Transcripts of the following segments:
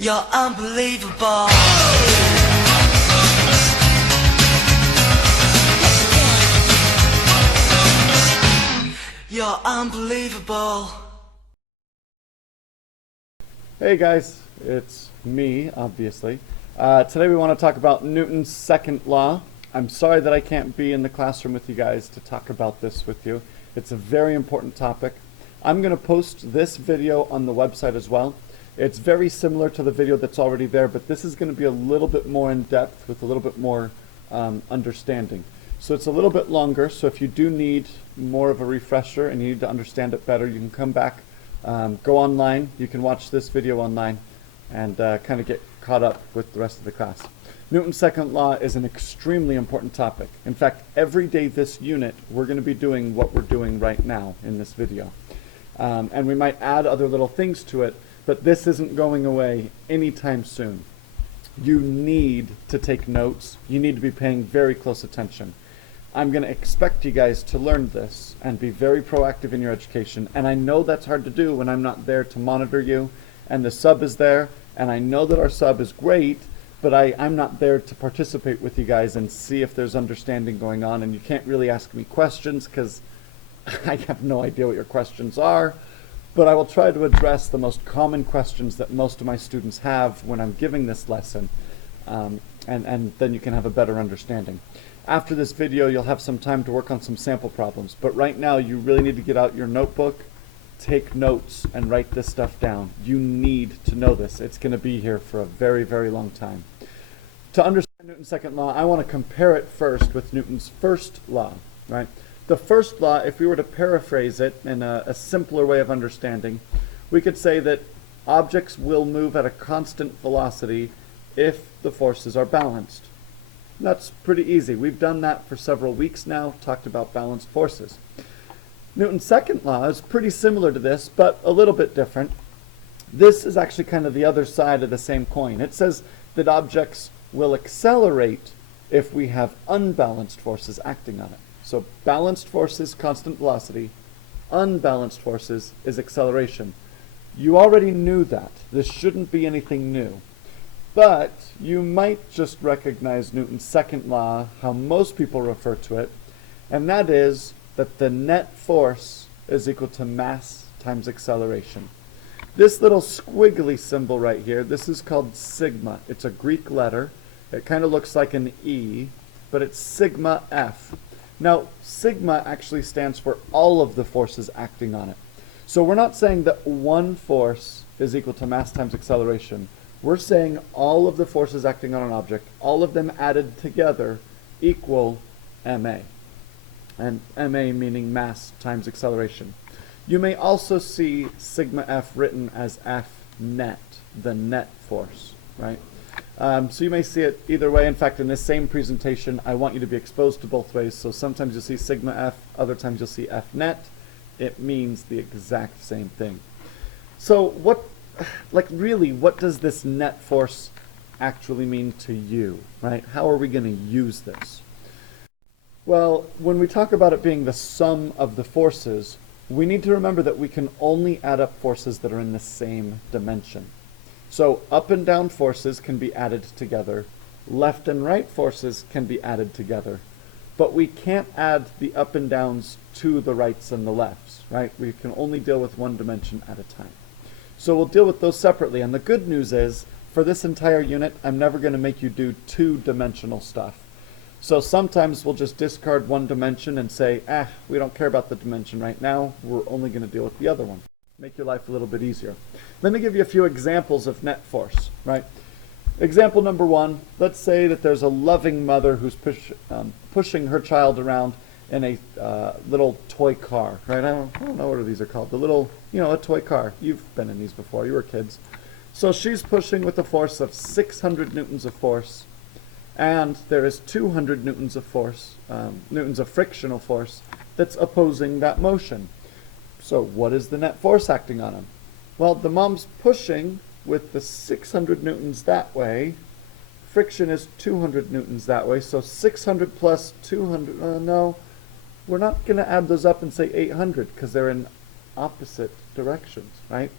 You're unbelievable. You're unbelievable. Hey guys, it's me, obviously. Today we want to talk about Newton's second law. I'm sorry that I can't be in the classroom with you guys to talk about this with you. It's a very important topic. I'm going to post this video on the website as well. It's very similar to the video that's already there, but this is going to be a little bit more in depth with a little bit more understanding. So it's a little bit longer, so if you do need more of a refresher and you need to understand it better, you can come back, go online, you can watch this video online and kind of get caught up with the rest of the class. Newton's second law is an extremely important topic. In fact, every day this unit, we're going to be doing what we're doing right now in this video. And we might add other little things to it, but this isn't going away anytime soon. You need to take notes. You need to be paying very close attention. I'm going to expect you guys to learn this and be very proactive in your education. And I know that's hard to do when I'm not there to monitor you and the sub is there. And I know that our sub is great, but I'm not there to participate with you guys and see if there's understanding going on. And you can't really ask me questions because I have no idea what your questions are. But I will try to address the most common questions that most of my students have when I'm giving this lesson, and then you can have a better understanding. After this video, you'll have some time to work on some sample problems, but right now you really need to get out your notebook, take notes, and write this stuff down. You need to know this. It's going to be here for a very, very long time. To understand Newton's second law, I want to compare it first with Newton's first law, right? The first law, if we were to paraphrase it in a simpler way of understanding, we could say that objects will move at a constant velocity if the forces are balanced. That's pretty easy. We've done that for several weeks now, talked about balanced forces. Newton's second law is pretty similar to this, but a little bit different. This is actually kind of the other side of the same coin. It says that objects will accelerate if we have unbalanced forces acting on it. So balanced forces, constant velocity. Unbalanced forces is acceleration. You already knew that. This shouldn't be anything new. But you might just recognize Newton's second law, how most people refer to it, and that is that the net force is equal to mass times acceleration. This little squiggly symbol right here, this is called sigma. It's a Greek letter. It kind of looks like an E, but it's sigma F. Now, sigma actually stands for all of the forces acting on it. So we're not saying that one force is equal to mass times acceleration. We're saying all of the forces acting on an object, all of them added together, equal ma. And ma meaning mass times acceleration. You may also see sigma F written as F net, the net force, right? So you may see it either way. In fact, in this same presentation, I want you to be exposed to both ways. So sometimes you'll see sigma F, other times you'll see F net. It means the exact same thing. So what does this net force actually mean to you, right? How are we going to use this? Well, when we talk about it being the sum of the forces, we need to remember that we can only add up forces that are in the same dimension. So up and down forces can be added together. Left and right forces can be added together. But we can't add the up and downs to the rights and the lefts, right? We can only deal with one dimension at a time. So we'll deal with those separately. And the good news is, for this entire unit, I'm never going to make you do two-dimensional stuff. So sometimes we'll just discard one dimension and say, we don't care about the dimension right now. We're only going to deal with the other one. Make your life a little bit easier. Let me give you a few examples of net force, right? Example number one, let's say that there's a loving mother who's pushing her child around in a little toy car, right? I don't know what these are called. The little, a toy car. You've been in these before. You were kids. So she's pushing with a force of 600 newtons of force, and there is 200 newtons of force, newtons of frictional force that's opposing that motion. So what is the net force acting on him? Well, the mom's pushing with the 600 newtons that way. Friction is 200 newtons that way. So 600 plus 200, no, we're not going to add those up and say 800 because they're in opposite directions, right?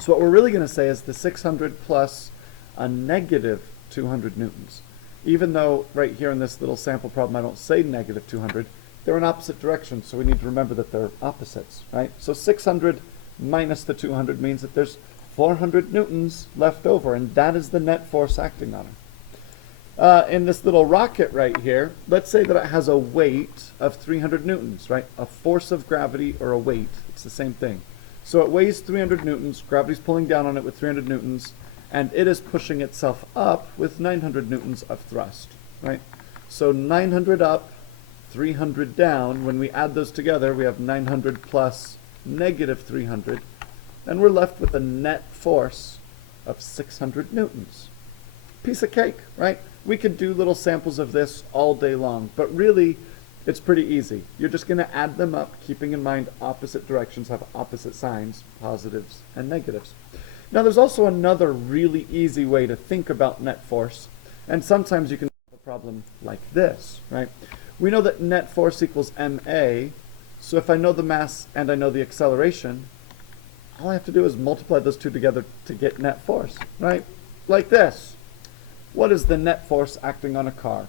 So what we're really going to say is the 600 plus a negative 200 newtons. Even though right here in this little sample problem I don't say negative 200, they're in opposite directions, so we need to remember that they're opposites, right? So 600 minus the 200 means that there's 400 newtons left over, and that is the net force acting on her. In this little rocket right here, let's say that it has a weight of 300 newtons, right? A force of gravity or a weight, it's the same thing. So it weighs 300 newtons, gravity's pulling down on it with 300 newtons, and it is pushing itself up with 900 newtons of thrust, right? So 900 up, 300 down. When we add those together, we have 900 plus negative 300, and we're left with a net force of 600 newtons. Piece of cake, right? We could do little samples of this all day long, but really, it's pretty easy. You're just going to add them up, keeping in mind opposite directions have opposite signs, positives and negatives. Now there's also another really easy way to think about net force, and sometimes you can solve a problem like this, right? We know that net force equals ma, so if I know the mass and I know the acceleration, all I have to do is multiply those two together to get net force, right? Like this. What is the net force acting on a car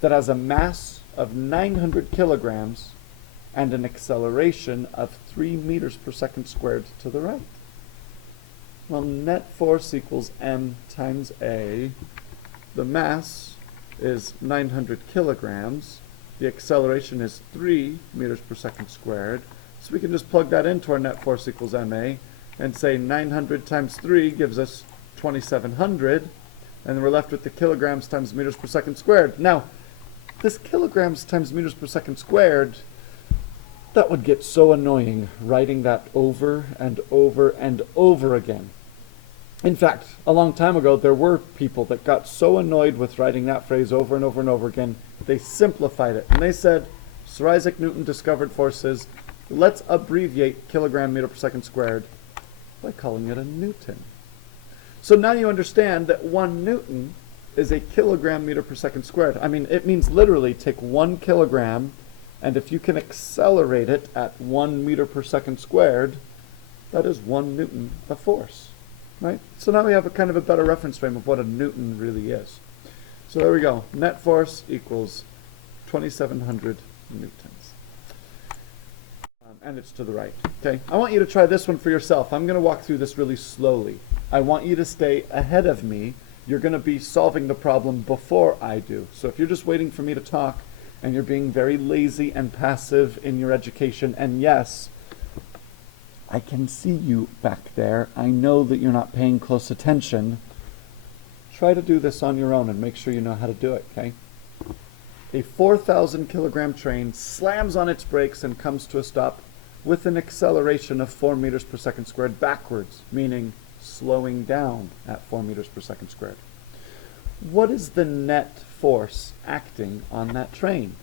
that has a mass of 900 kilograms and an acceleration of 3 meters per second squared to the right? Well, net force equals m times a. The mass is 900 kilograms. The acceleration is 3 meters per second squared. So we can just plug that into our net force equals ma and say 900 times 3 gives us 2,700. And then we're left with the kilograms times meters per second squared. Now, this kilograms times meters per second squared, that would get so annoying writing that over and over and over again. In fact, a long time ago, there were people that got so annoyed with writing that phrase over and over and over again, they simplified it. And they said, Sir Isaac Newton discovered forces. Let's abbreviate kilogram meter per second squared by calling it a Newton. So now you understand that 1 Newton is a kilogram meter per second squared. I mean, it means literally take 1 kilogram, and if you can accelerate it at 1 meter per second squared, that is 1 Newton of force, right? So now we have a kind of a better reference frame of what a Newton really is. So there we go. Net force equals 2,700 newtons. And it's to the right. Okay. I want you to try this one for yourself. I'm going to walk through this really slowly. I want you to stay ahead of me. You're going to be solving the problem before I do. So if you're just waiting for me to talk and you're being very lazy and passive in your education, and yes, I can see you back there. I know that you're not paying close attention. Try to do this on your own and make sure you know how to do it, okay? A 4,000 kilogram train slams on its brakes and comes to a stop with an acceleration of 4 meters per second squared backwards, meaning slowing down at 4 meters per second squared. What is the net force acting on that train?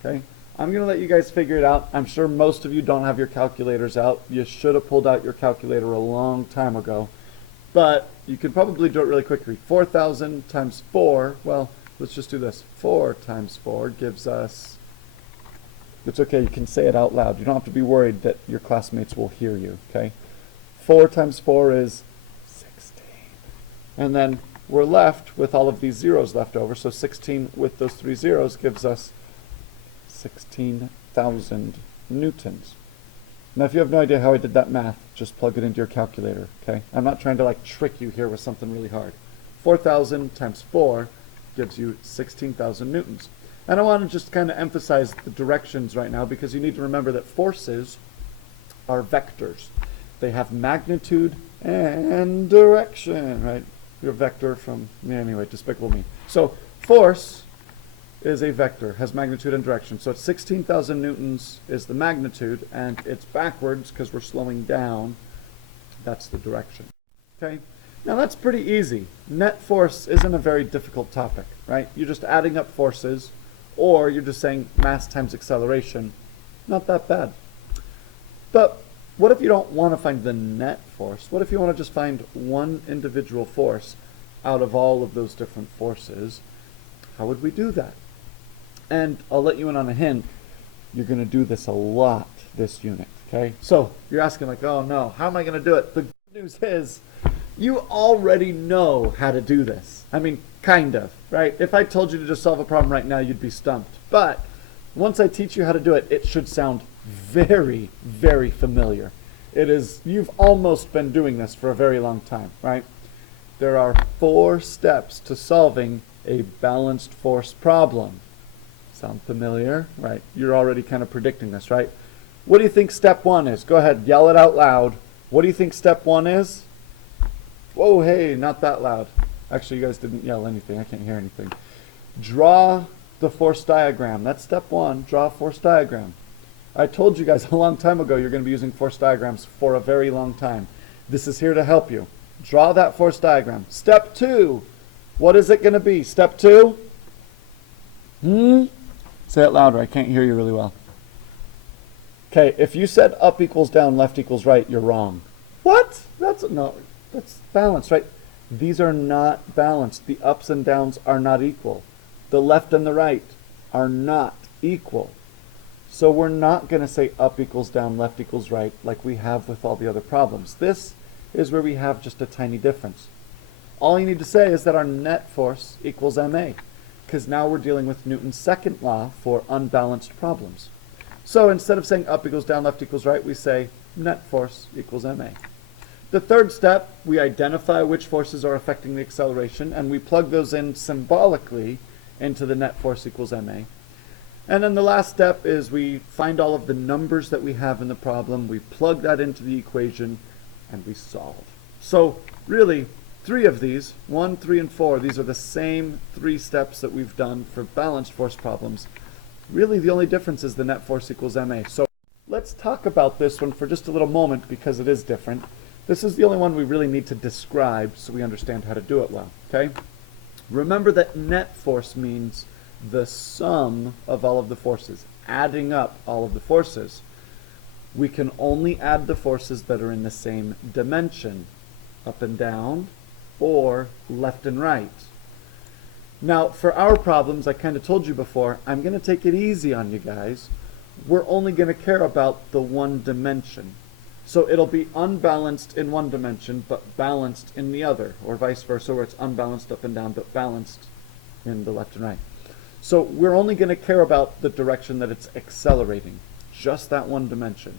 Okay, I'm going to let you guys figure it out. I'm sure most of you don't have your calculators out. You should have pulled out your calculator a long time ago, but you can probably do it really quickly. 4,000 times 4, well, let's just do this. 4 times 4 gives us, it's okay, you can say it out loud. You don't have to be worried that your classmates will hear you, okay? 4 times 4 is 16. And then we're left with all of these zeros left over. So 16 with those 3 zeros gives us 16,000 newtons. Now, if you have no idea how I did that math, just plug it into your calculator, okay? I'm not trying to like trick you here with something really hard. 4,000 times 4 gives you 16,000 newtons. And I want to just kind of emphasize the directions right now because you need to remember that forces are vectors. They have magnitude and direction, right? Your vector from, anyway, Despicable Me. So force is a vector, has magnitude and direction. So it's 16,000 newtons is the magnitude, and it's backwards because we're slowing down. That's the direction. Okay? Now that's pretty easy. Net force isn't a very difficult topic, right? You're just adding up forces, or you're just saying mass times acceleration. Not that bad. But what if you don't want to find the net force? What if you want to just find one individual force out of all of those different forces? How would we do that? And I'll let you in on a hint. You're going to do this a lot this unit, okay? So you're asking like, oh no, how am I going to do it? The good News is, you already know how to do this. I mean, kind of, right? If I told you to just solve a problem right now, you'd be stumped. But once I teach you how to do it, it should sound very, very familiar. You've almost been doing this for a very long time, right? There are 4 steps to solving a balanced force problem. Sound familiar? Right. You're already kind of predicting this, right? What do you think step 1 is? Go ahead, yell it out loud. What do you think step 1 is? Whoa, hey, not that loud. Actually, you guys didn't yell anything. I can't hear anything. Draw the force diagram. That's step 1. Draw a force diagram. I told you guys a long time ago you're going to be using force diagrams for a very long time. This is here to help you. Draw that force diagram. Step 2. What is it going to be? Step 2? Say it louder. I can't hear you really well. Okay, if you said up equals down, left equals right, you're wrong. What? That's balanced, right? These are not balanced. The ups and downs are not equal. The left and the right are not equal. So we're not going to say up equals down, left equals right like we have with all the other problems. This is where we have just a tiny difference. All you need to say is that our net force equals ma, because now we're dealing with Newton's second law for unbalanced problems. So instead of saying up equals down, left equals right, we say net force equals ma. The third step, we identify which forces are affecting the acceleration, and we plug those in symbolically into the net force equals ma. And then the last step is we find all of the numbers that we have in the problem, we plug that into the equation, and we solve. So really, 3 of these, 1, 3, and 4, these are the same 3 steps that we've done for balanced force problems. Really, the only difference is the net force equals ma. So let's talk about this one for just a little moment because it is different. This is the only one we really need to describe so we understand how to do it well, okay? Remember that net force means the sum of all of the forces, adding up all of the forces. We can only add the forces that are in the same dimension, up and down, or left and right. Now, for our problems, I kind of told you before, I'm going to take it easy on you guys. We're only going to care about the one dimension. So it'll be unbalanced in one dimension, but balanced in the other, or vice versa, where it's unbalanced up and down, but balanced in the left and right. So we're only going to care about the direction that it's accelerating, just that one dimension.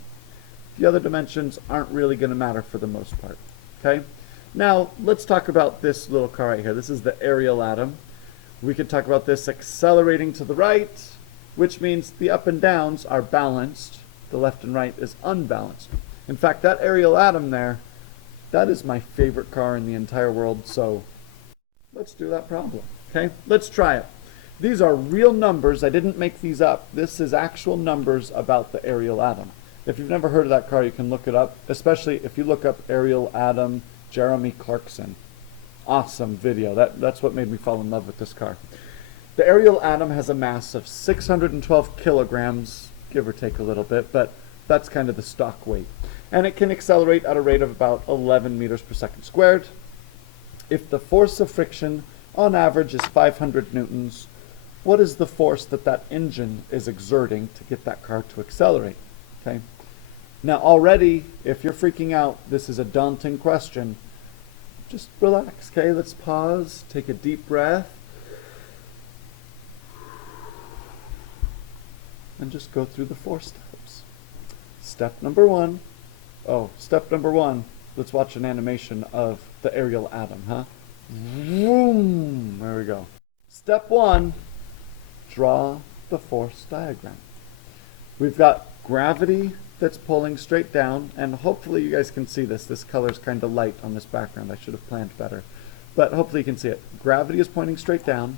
The other dimensions aren't really going to matter for the most part, okay? Now, let's talk about this little car right here. This is the aerial atom. We could talk about this accelerating to the right, which means the up and downs are balanced. The left and right is unbalanced. In fact, that aerial atom there, that is my favorite car in the entire world, so let's do that problem, okay? Let's try it. These are real numbers. I didn't make these up. This is actual numbers about the aerial atom. If you've never heard of that car, you can look it up, especially if you look up aerial atom Jeremy Clarkson. Awesome video. That's what made me fall in love with this car. The aerial atom has a mass of 612 kilograms, give or take a little bit, but that's kind of the stock weight. And it can accelerate at a rate of about 11 meters per second squared. If the force of friction on average is 500 newtons, what is the force that that engine is exerting to get that car to accelerate? Okay. Now already, if you're freaking out, this is a daunting question. Just relax, okay? Let's pause, take a deep breath, and just go through the 4 steps. Step number 1. Step number 1, let's watch an animation of the aerial atom, huh? Vroom! There we go. Step 1, draw the force diagram. We've got gravity that's pulling straight down, and hopefully you guys can see this. This color's kind of light on this background. I should have planned better. But hopefully you can see it. Gravity is pointing straight down.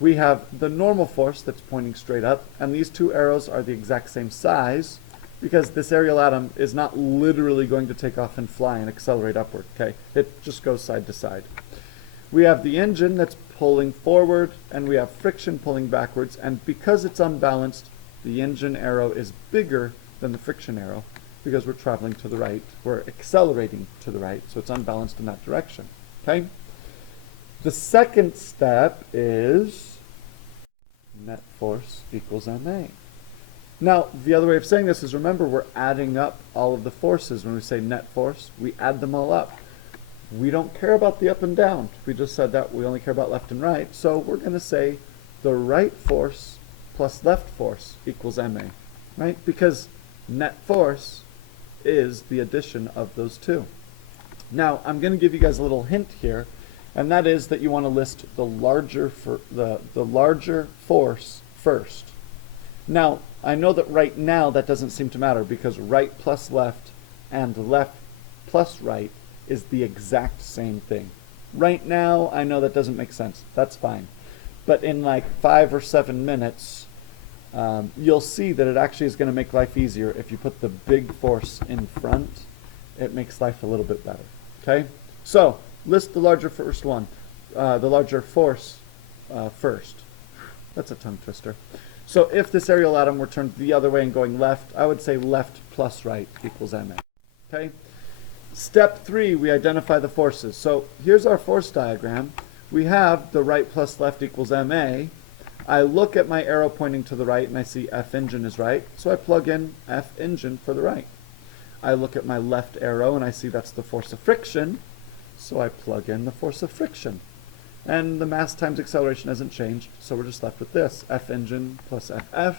We have the normal force that's pointing straight up, and these 2 arrows are the exact same size because this aerial atom is not literally going to take off and fly and accelerate upward, okay? It just goes side to side. We have the engine that's pulling forward, and we have friction pulling backwards, and because it's unbalanced, the engine arrow is bigger than the friction arrow because we're traveling to the right. We're accelerating to the right, so it's unbalanced in that direction, okay? The second step is net force equals ma. Now, the other way of saying this is, remember, we're adding up all of the forces. When we say net force, we add them all up. We don't care about the up and down. We just said that we only care about left and right. So we're going to say the right force plus left force equals MA, right? Because net force is the addition of those two. Now, I'm going to give you guys a little hint here, and that is that you want to list the larger force first. Now, I know that right now that doesn't seem to matter because right plus left and left plus right is the exact same thing. Right now, I know that doesn't make sense. That's fine. But in like 5 or 7 minutes, you'll see that it actually is going to make life easier if you put the big force in front. It makes life a little bit better. Okay? So, list the larger first one, the larger force first. That's a tongue twister. So if this aerial atom were turned the other way and going left, I would say left plus right equals MA. Okay? Step 3, we identify the forces. So here's our force diagram. We have the right plus left equals MA. I look at my arrow pointing to the right and I see F engine is right, so I plug in F engine for the right. I look at my left arrow and I see that's the force of friction, so I plug in the force of friction. And the mass times acceleration hasn't changed, so we're just left with this. F engine plus FF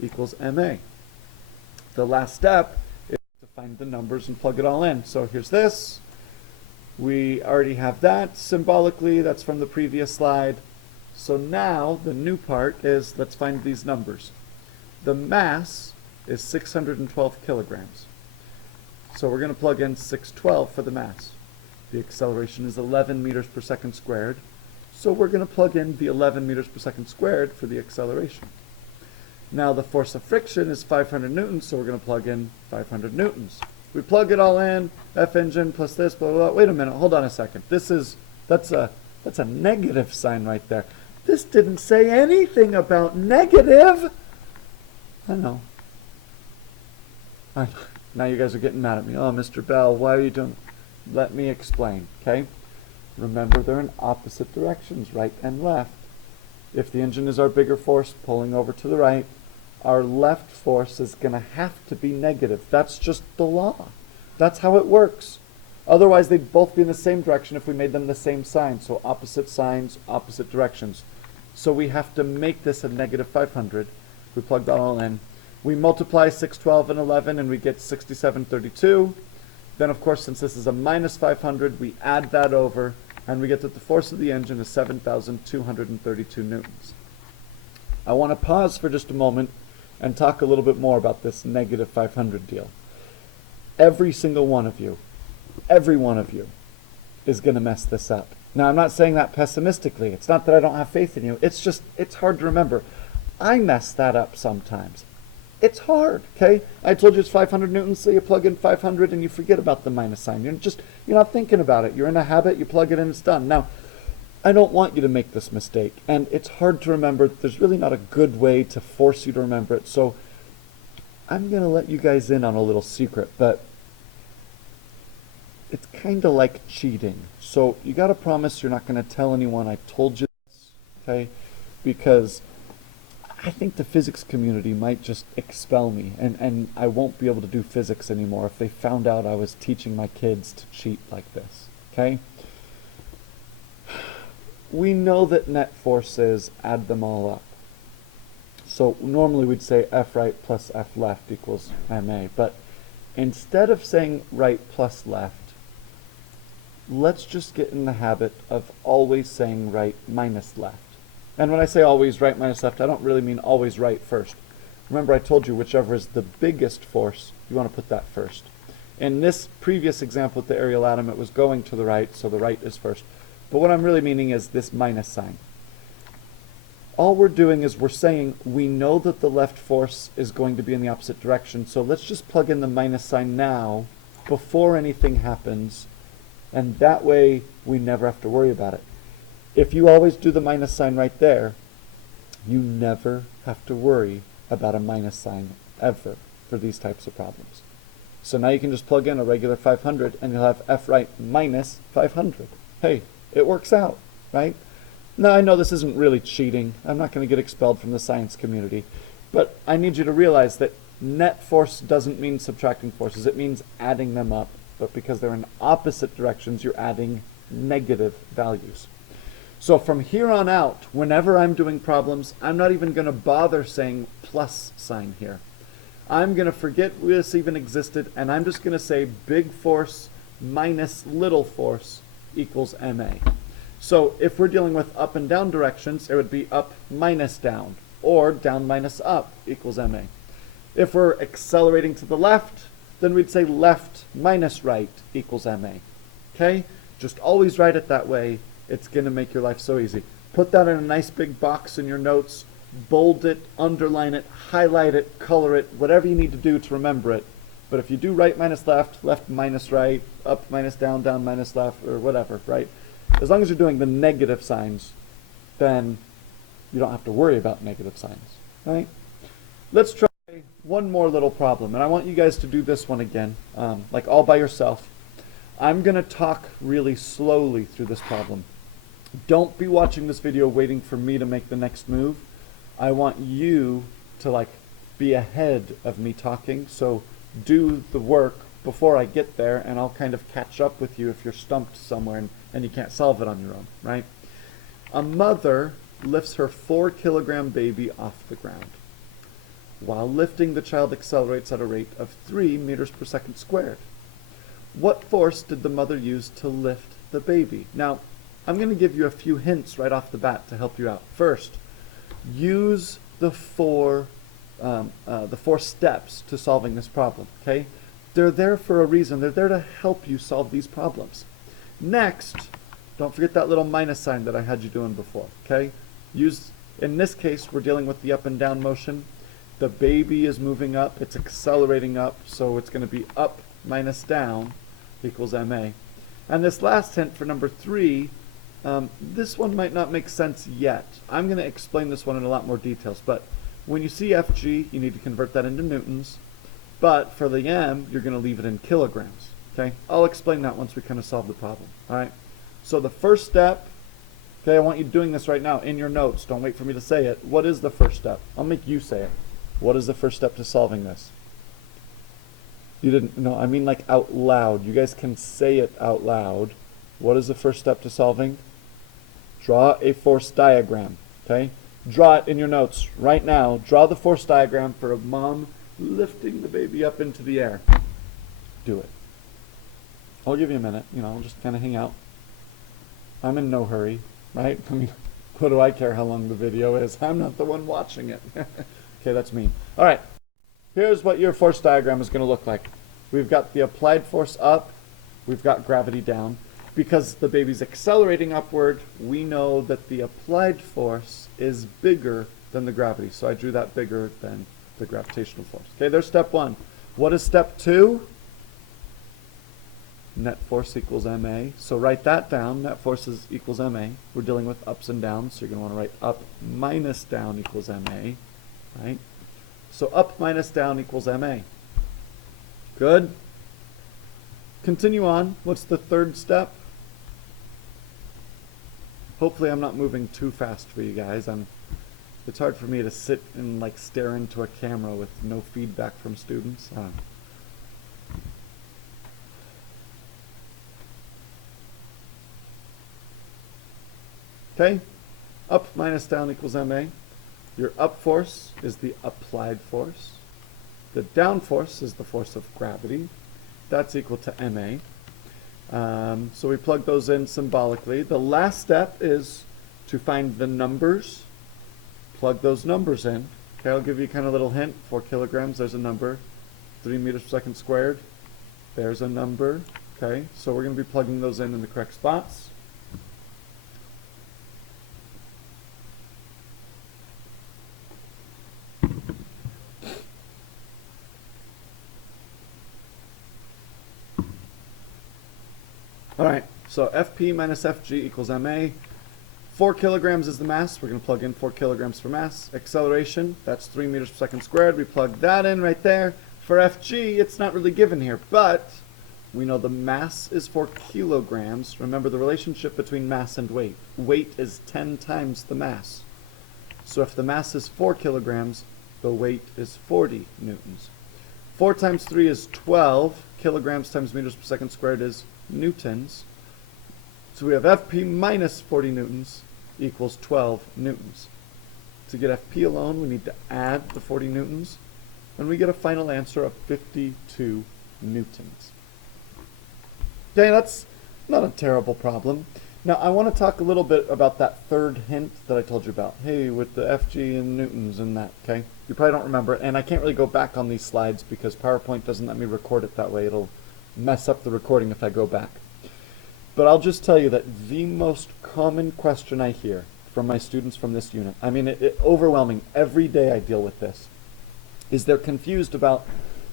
equals MA. The last step is to find the numbers and plug it all in. So here's this. We already have that symbolically. That's from the previous slide. So now the new part is let's find these numbers. The mass is 612 kilograms. So we're going to plug in 612 for the mass. The acceleration is 11 meters per second squared. So we're going to plug in the 11 meters per second squared for the acceleration. Now the force of friction is 500 newtons, so we're going to plug in 500 newtons. We plug it all in, F engine plus this, blah, blah, blah. Wait a minute, hold on a second. That's a negative sign right there. This didn't say anything about negative. I know. Now you guys are getting mad at me. Oh, Mr. Bell, why are you doing? Let me explain, okay? Remember, they're in opposite directions, right and left. If the engine is our bigger force pulling over to the right, our left force is going to have to be negative. That's just the law. That's how it works. Otherwise, they'd both be in the same direction if we made them the same sign. So opposite signs, opposite directions. So we have to make this a negative 500. We plug that all in. We multiply 612 and 11 and we get 6732. Then, of course, since this is a minus 500, we add that over and we get that the force of the engine is 7,232 newtons. I want to pause for just a moment and talk a little bit more about this negative 500 deal. Every single one of you, every one of you is going to mess this up. Now, I'm not saying that pessimistically. It's not that I don't have faith in you. It's just, it's hard to remember. I mess that up sometimes. It's hard, okay? I told you it's 500 newtons, so you plug in 500 and you forget about the minus sign. You're not thinking about it. You're in a habit, you plug it in, it's done. Now, I don't want you to make this mistake, and it's hard to remember. There's really not a good way to force you to remember it, so I'm going to let you guys in on a little secret, but it's kind of like cheating. So you got to promise you're not going to tell anyone I told you this, okay? Because I think the physics community might just expel me, and I won't be able to do physics anymore if they found out I was teaching my kids to cheat like this, okay? We know that net forces add them all up. So normally we'd say F right plus F left equals MA, but instead of saying right plus left, let's just get in the habit of always saying right minus left. And when I say always right minus left, I don't really mean always right first. Remember, I told you whichever is the biggest force, you want to put that first. In this previous example with the aerial atom, it was going to the right, so the right is first. But what I'm really meaning is this minus sign. All we're doing is we're saying we know that the left force is going to be in the opposite direction, so let's just plug in the minus sign now before anything happens, and that way we never have to worry about it. If you always do the minus sign right there, you never have to worry about a minus sign ever for these types of problems. So now you can just plug in a regular 500 and you'll have F right minus 500. Hey, it works out, right? Now I know this isn't really cheating. I'm not going to get expelled from the science community. But I need you to realize that net force doesn't mean subtracting forces. It means adding them up. But because they're in opposite directions, you're adding negative values. So from here on out, whenever I'm doing problems, I'm not even going to bother saying plus sign here. I'm going to forget this even existed, and I'm just going to say big force minus little force equals ma. So if we're dealing with up and down directions, it would be up minus down, or down minus up equals ma. If we're accelerating to the left, then we'd say left minus right equals ma. Okay? Just always write it that way. It's going to make your life so easy. Put that in a nice big box in your notes, bold it, underline it, highlight it, color it, whatever you need to do to remember it. But if you do right minus left, left minus right, up minus down, down minus left, or whatever, right? As long as you're doing the negative signs, then you don't have to worry about negative signs, right? Let's try one more little problem, and I want you guys to do this one again, like all by yourself. I'm going to talk really slowly through this problem. Don't be watching this video waiting for me to make the next move. I want you to be ahead of me talking, so do the work before I get there, and I'll kind of catch up with you if you're stumped somewhere and you can't solve it on your own, right? A mother lifts her 4-kilogram baby off the ground. While lifting, the child accelerates at a rate of 3 meters per second squared. What force did the mother use to lift the baby? Now, I'm going to give you a few hints right off the bat to help you out. First, use the four steps to solving this problem, okay? They're there for a reason. They're there to help you solve these problems. Next, don't forget that little minus sign that I had you doing before, okay? In this case, we're dealing with the up and down motion. The baby is moving up. It's accelerating up, so it's going to be up minus down equals ma. And this last hint for number 3, this one might not make sense yet. I'm going to explain this one in a lot more details, but when you see Fg, you need to convert that into newtons, but for the m, you're going to leave it in kilograms, okay? I'll explain that once we kind of solve the problem, all right? So the first step, okay, I want you doing this right now in your notes. Don't wait for me to say it. What is the first step? I'll make you say it. What is the first step to solving this? You didn't, no, I mean like out loud. You guys can say it out loud. What is the first step to solving? Draw a force diagram, okay? Draw it in your notes right now. Draw the force diagram for a mom lifting the baby up into the air. Do it. I'll give you a minute, I'll just kind of hang out. I'm in no hurry, right? I mean, what do I care how long the video is? I'm not the one watching it. Okay, that's mean. All right. Here's what your force diagram is going to look like. We've got the applied force up. We've got gravity down. Because the baby's accelerating upward, we know that the applied force is bigger than the gravity. So I drew that bigger than the gravitational force. Okay, there's step 1. What is step 2? Net force equals ma. So write that down. Net force equals ma. We're dealing with ups and downs, so you're going to want to write up minus down equals ma. Right? So up minus down equals ma. Good. Continue on. What's the third step? Hopefully I'm not moving too fast for you guys. It's hard for me to sit and stare into a camera with no feedback from students. Okay, up minus down equals ma. Your up force is the applied force. The down force is the force of gravity. That's equal to ma. So we plug those in symbolically. The last step is to find the numbers. Plug those numbers in. Okay, I'll give you kind of a little hint. 4 kilograms, there's a number. 3 meters per second squared, there's a number. Okay, so we're going to be plugging those in the correct spots. All right, so Fp minus Fg equals ma. 4 kilograms is the mass. We're going to plug in 4 kilograms for mass. Acceleration, that's 3 meters per second squared. We plug that in right there. For Fg, it's not really given here, but we know the mass is 4 kilograms. Remember the relationship between mass and weight. Weight is 10 times the mass. So if the mass is 4 kilograms, The weight is 40 newtons. 4 times 3 is 12. Kilograms times meters per second squared is newtons. So we have Fp minus 40 newtons equals 12 newtons. To get Fp alone, we need to add the 40 newtons, and we get a final answer of 52 newtons. Okay, that's not a terrible problem. Now, I want to talk a little bit about that third hint that I told you about. Hey, with the Fg and newtons and that, okay? You probably don't remember it, and I can't really go back on these slides because PowerPoint doesn't let me record it that way. It'll mess up the recording if I go back. But I'll just tell you that the most common question I hear from my students from this unit, I mean, overwhelming, every day I deal with this, is they're confused about,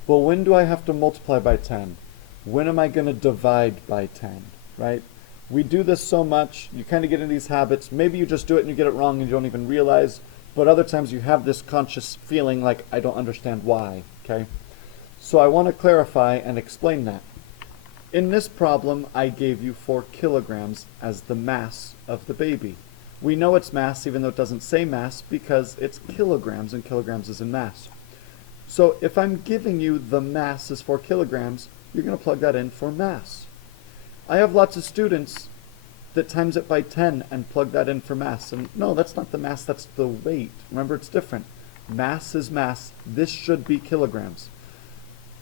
well, when do I have to multiply by 10? When am I going to divide by 10, right? We do this so much, you kind of get into these habits. Maybe you just do it and you get it wrong and you don't even realize, but other times you have this conscious feeling like, I don't understand why, okay? So I want to clarify and explain that. In this problem, I gave you 4 kilograms as the mass of the baby. We know it's mass even though it doesn't say mass because it's kilograms and kilograms is in mass. So if I'm giving you the mass is 4 kilograms, you're going to plug that in for mass. I have lots of students that times it by 10 and plug that in for mass. And no, that's not the mass, that's the weight. Remember, it's different. Mass is mass. This should be kilograms.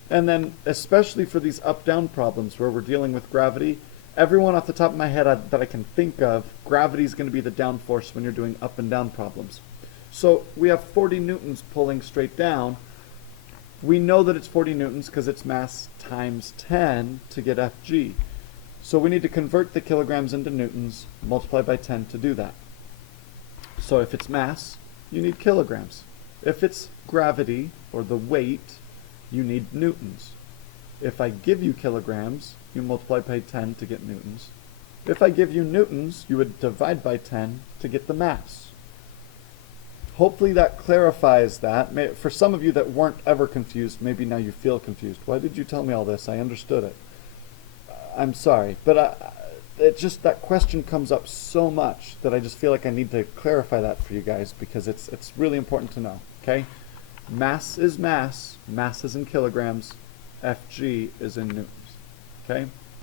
And then, especially for these up-down problems where we're dealing with gravity, everyone off the top of my head that I can think of, gravity is going to be the downforce when you're doing up and down problems. So we have 40 newtons pulling straight down. We know that it's 40 newtons because it's mass times 10 to get Fg. So we need to convert the kilograms into newtons, multiply by 10 to do that. So if it's mass, you need kilograms. If it's gravity, or the weight, you need newtons. If I give you kilograms, you multiply by 10 to get newtons. If I give you newtons, you would divide by 10 to get the mass. Hopefully that clarifies that. For some of you that weren't ever confused, maybe now you feel confused. Why did you tell me all this? I understood it. I'm sorry, but it just, that question comes up so much that I just feel like I need to clarify that for you guys because it's really important to know, okay? Mass is mass, mass is in kilograms, Fg is in newtons, okay?